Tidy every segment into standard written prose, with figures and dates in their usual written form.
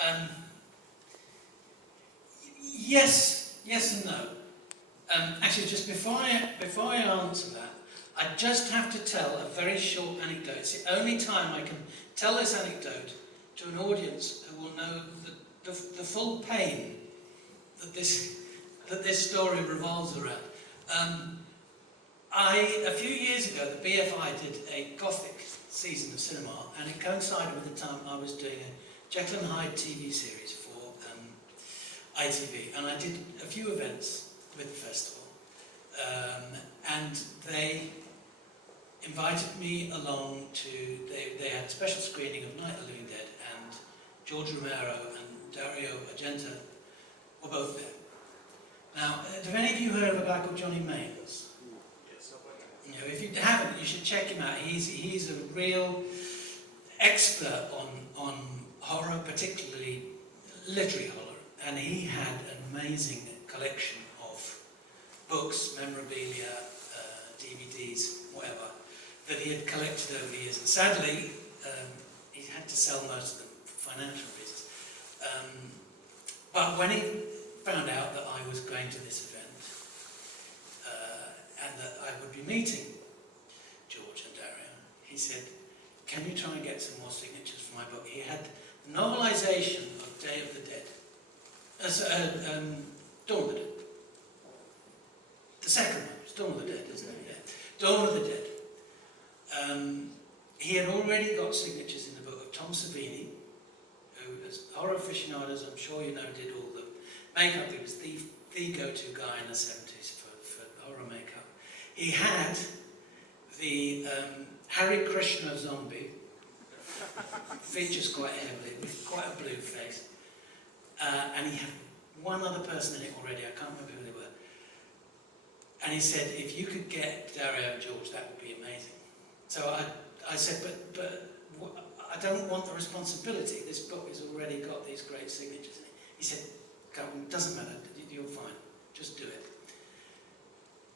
Um, yes and no. Actually, just before I answer that, I just have to tell a very short anecdote. It's the only time I can tell this anecdote to an audience who will know the full pain that this story revolves around. A few years ago, the BFI did a Gothic season of cinema, and it coincided with the time I was doing a Jekyll and Hyde TV series for ITV, and I did a few events with the festival, and they invited me along to, they had a special screening of Night of the Living Dead, and George Romero and Dario Argento were both there. Now, have any of you heard of a guy called Johnny Maynes? Yes. You know, if you haven't, you should check him out. He's a real expert on horror, particularly literary horror, and he had an amazing collection of books, memorabilia, DVDs, whatever, that he had collected over the years. And sadly, he had to sell most of them for financial reasons. But when he found out that I was going to this event, and that I would be meeting George and Dario, he said, "Can you try and get some more signatures for my book?" He had the novelisation of Day of the Dead, Dawn of the Dead. The second one, it's Dawn of the Dead, isn't it? Yeah. Dawn of the Dead. He had already got signatures in the book of Tom Savini, who, as horror aficionados, I'm sure you know, did all the makeup. He was the go-to guy in the 70s for horror makeup. He had the Hare Krishna zombie, features quite heavily, with quite a blue face. And he had one other person in it already, I can't remember who they were. And he said, if you could get Dario and George, that would be amazing. So I said, but I don't want the responsibility. This book has already got these great signatures in it. He said, it doesn't matter, you're fine, just do it.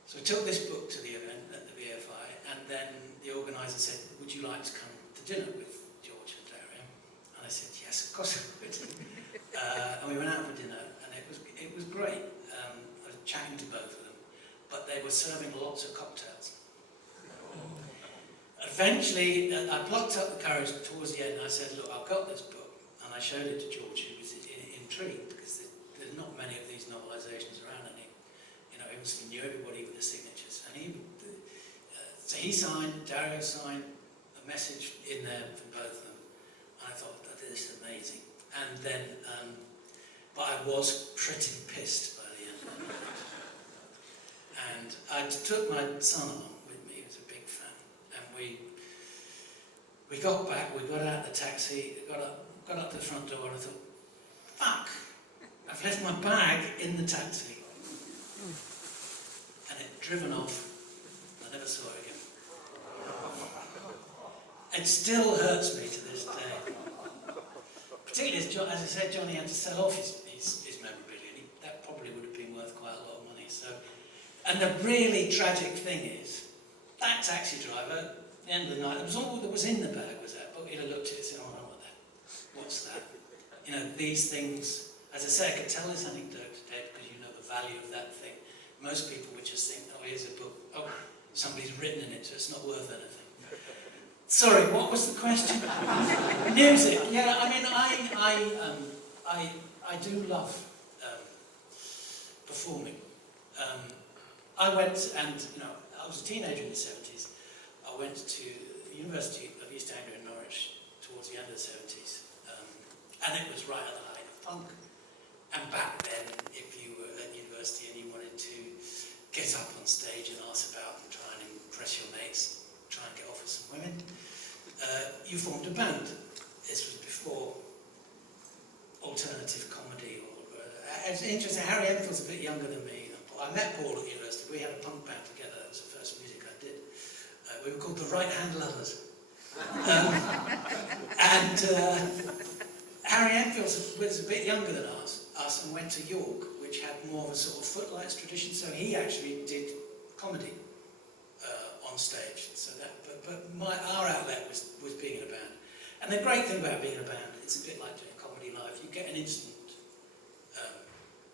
So I took this book to the event at the BFI, and then the organiser said, would you like to come to dinner with George and Dario? And I said, yes, of course I would. And we went out for dinner, and it was great. I was chatting to both of them, but they were serving lots of cocktails. Eventually, I plucked up the courage towards the end, and I said, look, I've got this book. And I showed it to George, who was intrigued, because there's not many of these novelisations around, and he obviously knew everybody with the signatures. And so he signed, Dario signed, a message in there from both of them. And I thought, this is amazing. And then, but I was pretty pissed by the end of the night. And I took my son along with me, he was a big fan. And we got back, we got out of the taxi, got up to the front door, and I thought, fuck, I've left my bag in the taxi. And it driven off, I never saw it again. It still hurts me to this day. Particularly, as I said, Johnny had to sell off his memorabilia, and that probably would have been worth quite a lot of money. So, and the really tragic thing is, that taxi driver, at the end of the night, all that was in the bag was that book. He'd have looked at it and said, oh, I don't want that. What's that? You know, these things, as I say, I could tell this anecdote today because you know the value of that thing. Most people would just think, oh, here's a book. Oh, somebody's written in it, so it's not worth anything. Sorry, what was the question? Music. Yeah, I mean, I do love performing. I went and, I was a teenager in the 70s. I went to the University of East Anglia in Norwich towards the end of the 70s. And it was right at the height of punk. And back then, if you were at university and you wanted to get up on stage and ask about and try and impress your mates, try and get off with some women, you formed a band. This was before alternative comedy. It's interesting, Harry Enfield's a bit younger than me. I met Paul at university. We had a punk band together. That was the first music I did. We were called the Right Hand Lovers. Harry Enfield was a bit younger than us and went to York, which had more of a sort of footlights tradition. So he actually did comedy on stage. So that, our outlet was being in a band. And the great thing about being in a band, it's a bit like doing comedy live. You get an instant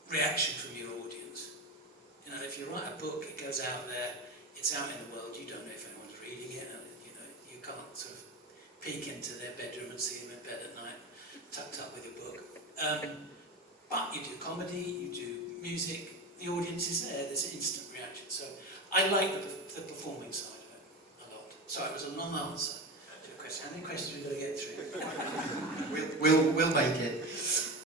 reaction from your audience. You know, if you write a book, it goes out there, it's out in the world, you don't know if anyone's reading it, and, you know, you can't sort of peek into their bedroom and see them in bed at night, tucked up with a book. But you do comedy, you do music, the audience is there, there's an instant reaction. So I like the performing side of it a lot. Sorry, it was a long answer to a question. How many questions are we going to get through? We'll make it.